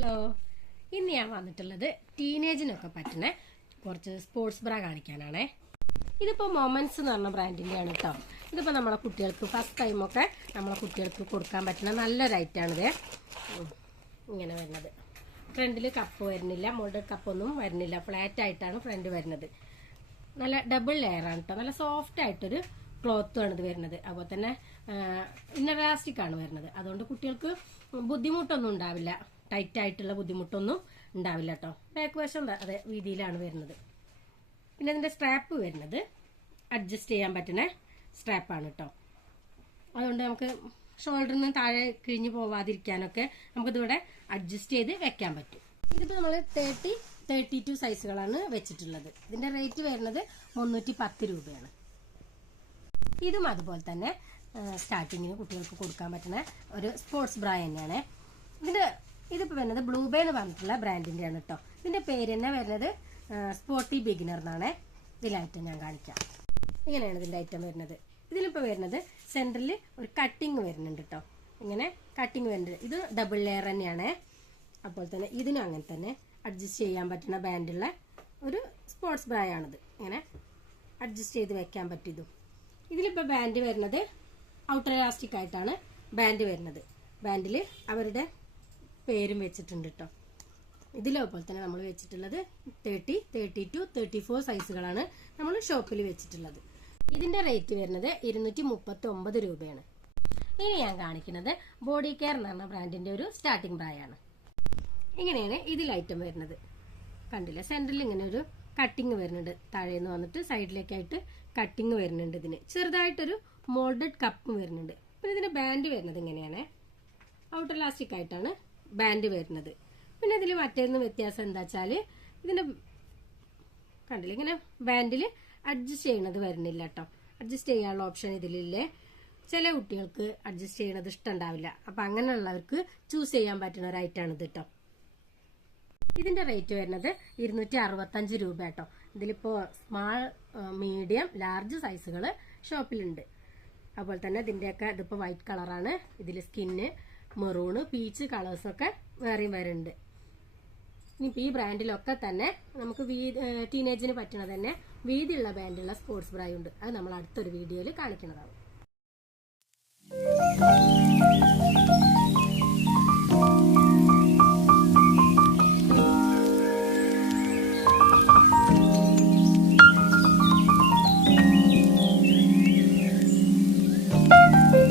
Hello. ഇന്ന് ഞാൻ വന്നിട്ടുള്ളത് ടീനേജിനൊക്കെ പറ്റുന്ന കുറച്ച് സ്പോർട്സ് ബ്രാ കാണിക്കാനാണേ. ഇതിപ്പോൾ മൊമൻസ് എന്ന് പറഞ്ഞ ബ്രാൻഡിന്റെ ആണ് കേട്ടോ ഇതിപ്പോൾ നമ്മളെ കുട്ടികൾക്ക് ഫസ്റ്റ് ടൈമൊക്കെ നമ്മളെ കുട്ടികൾക്ക് കൊടുക്കാൻ പറ്റുന്ന നല്ലൊരു ഐറ്റാണിത്. ഇങ്ങനെ വരുന്നത്. ഫ്രണ്ടിൽ കപ്പ് വരുന്നില്ല മോൾഡ് കപ്പൊന്നും വരുന്നില്ല. ഫ്ലാറ്റ് ആയിട്ടാണ് ഫ്രണ്ട് വരുന്നത്. നല്ല ഡബിൾ ലെയറാണ് കേട്ടോ നല്ല സോഫ്റ്റ് ആയിട്ടൊരു ക്ലോത്തും ആണ് ഇത് വരുന്നത്. അതുപോലെ തന്നെ ഇന്നർ ഇലാസ്റ്റിക് ആണ് വരുന്നത്. അതുകൊണ്ട് കുട്ടികൾക്ക് ബുദ്ധിമുട്ടൊന്നും ഉണ്ടാവില്ല. ടൈറ്റ് ആയിട്ടുള്ള ബുദ്ധിമുട്ടൊന്നും ഉണ്ടാവില്ല കേട്ടോ ബാക്ക് വശം അതെ രീതിയിലാണ് വരുന്നത്. പിന്നെ അതിന്റെ സ്ട്രാപ്പ് വരുന്നത് അഡ്ജസ്റ്റ് ചെയ്യാൻ പറ്റുന്ന സ്ട്രാപ്പാണ് കേട്ടോ അതുകൊണ്ട് നമുക്ക് ഷോൾഡറിൽ നിന്ന് താഴെ കിഴിഞ്ഞു പോവാതിരിക്കാനൊക്കെ നമുക്കിതിവിടെ അഡ്ജസ്റ്റ് ചെയ്ത് വെക്കാൻ പറ്റും. ഇതിപ്പോൾ നമ്മൾ തേർട്ടി തേർട്ടി ടു സൈസുകളാണ് വെച്ചിട്ടുള്ളത്. ഇതിന്റെ റേറ്റ് വരുന്നത് മുന്നൂറ്റി പത്ത് രൂപയാണ്. ഇതും അതുപോലെ തന്നെ സ്റ്റാർട്ടിങ്ങിന് കുട്ടികൾക്ക് കൊടുക്കാൻ പറ്റുന്ന ഒരു സ്പോർട്സ് ബ്രാ തന്നെയാണ്. ഇതിന്റെ ഇതിപ്പോൾ വരുന്നത് ബ്ലൂബേ എന്ന് പറഞ്ഞിട്ടുള്ള ബ്രാൻഡിന്റെ ആണ് കേട്ടോ ഇതിന്റെ പേര് തന്നെ വരുന്നത് സ്പോർട്ടി ബിഗിനർ എന്നാണ്. ഇതിലായിട്ട് ഞാൻ കാണിക്കാം. ഇങ്ങനെയാണ് ഇതിന്റെ ഐറ്റം വരുന്നത്. ഇതിലിപ്പോൾ വരുന്നത് സെന്ററിൽ ഒരു കട്ടിങ് വരുന്നുണ്ട് കേട്ടോ ഇങ്ങനെ കട്ടിങ് വരുന്നുണ്ട്. ഇത് ഡബിൾ ലെയർ തന്നെയാണ്. അപ്പോൾ തന്നെ ഇതിനും അങ്ങനെ തന്നെ അഡ്ജസ്റ്റ് ചെയ്യാൻ പറ്റുന്ന ബാൻഡുള്ള ഒരു സ്പോർട്സ് ബ്രായാണിത് ഇങ്ങനെ അഡ്ജസ്റ്റ് ചെയ്ത് വെക്കാൻ പറ്റിയതും. ഇതിലിപ്പോൾ ബാൻഡ് വരുന്നത് ഔട്ടർ ഇലാസ്റ്റിക് ആയിട്ടാണ് ബാൻഡ് വരുന്നത്. ബാൻഡിൽ അവരുടെ പേരും വെച്ചിട്ടുണ്ട് കേട്ടോ ഇതിലതുപോലെ തന്നെ നമ്മൾ വെച്ചിട്ടുള്ളത് thirty thirty two thirty four സൈസുകളാണ് നമ്മൾ ഷോപ്പിൽ വെച്ചിട്ടുള്ളത്. ഇതിന്റെ റേറ്റ് വരുന്നത് ഇരുന്നൂറ്റി മുപ്പത്തി ഒമ്പത് രൂപയാണ്. ഇനി ഞാൻ കാണിക്കുന്നത് ബോഡി കെയർ എന്ന് പറഞ്ഞ ബ്രാൻഡിന്റെ ഒരു സ്റ്റാർട്ടിംഗ് ബ്രായാണ് ഇങ്ങനെയാണ് ഇതിൽ ഐറ്റം വരുന്നത്. കണ്ടില്ല? സെന്ററിൽ ഇങ്ങനെ ഒരു കട്ടിങ് വരുന്നുണ്ട്. താഴേന്ന് വന്നിട്ട് സൈഡിലേക്കായിട്ട് കട്ടിങ് വരുന്നുണ്ട് ഇതിന്. ചെറുതായിട്ടൊരു മോൾഡഡ് കപ്പ് വരുന്നുണ്ട്. പിന്നെ ഇതിന്റെ ബാൻഡ് വരുന്നത് ഇങ്ങനെയാണ്. ഔട്ടർ ലാസ്റ്റിക് ആയിട്ടാണ് ബാൻഡ് വരുന്നത്. പിന്നെ ഇതിൽ മറ്റേന്ന് വ്യത്യാസം എന്താ വെച്ചാൽ ഇതിന്റെ കണ്ടില്ല? ഇങ്ങനെ ബാൻഡിൽ അഡ്ജസ്റ്റ് ചെയ്യണത് വരുന്നില്ല കേട്ടോ അഡ്ജസ്റ്റ് ചെയ്യാനുള്ള ഓപ്ഷൻ ഇതിലില്ലേ. ചില കുട്ടികൾക്ക് അഡ്ജസ്റ്റ് ചെയ്യണത് ഇഷ്ടമുണ്ടാവില്ല അപ്പം അങ്ങനെയുള്ളവർക്ക് ചൂസ് ചെയ്യാൻ പറ്റുന്ന ഒരു ഐറ്റാണ് ഇത് കേട്ടോ ഇതിന്റെ റേറ്റ് വരുന്നത് ഇരുന്നൂറ്റി അറുപത്തഞ്ച് രൂപ കേട്ടോ ഇതിലിപ്പോൾ സ്മാൾ മീഡിയം ലാർജ് സൈസുകൾ ഷോപ്പിലുണ്ട് അതുപോലെ തന്നെ ഇതിന്റെയൊക്കെ ഇതിപ്പോൾ വൈറ്റ് കളറാണ് ഇതിൽ സ്കിന്ന് മെറൂണ് പീച്ച് കളേഴ്സൊക്കെ വേറെയും വരുന്നുണ്ട്. ഇനിയിപ്പോൾ ഈ ബ്രാൻഡിലൊക്കെ തന്നെ നമുക്ക് വീ ടീനേജിന് പറ്റണ തന്നെ വീതിയുള്ള ബ്രാൻഡുള്ള സ്പോർട്സ് ബ്രായുണ്ട് അത് നമ്മൾ അടുത്തൊരു വീഡിയോയിൽ കാണിക്കുന്നതാണ്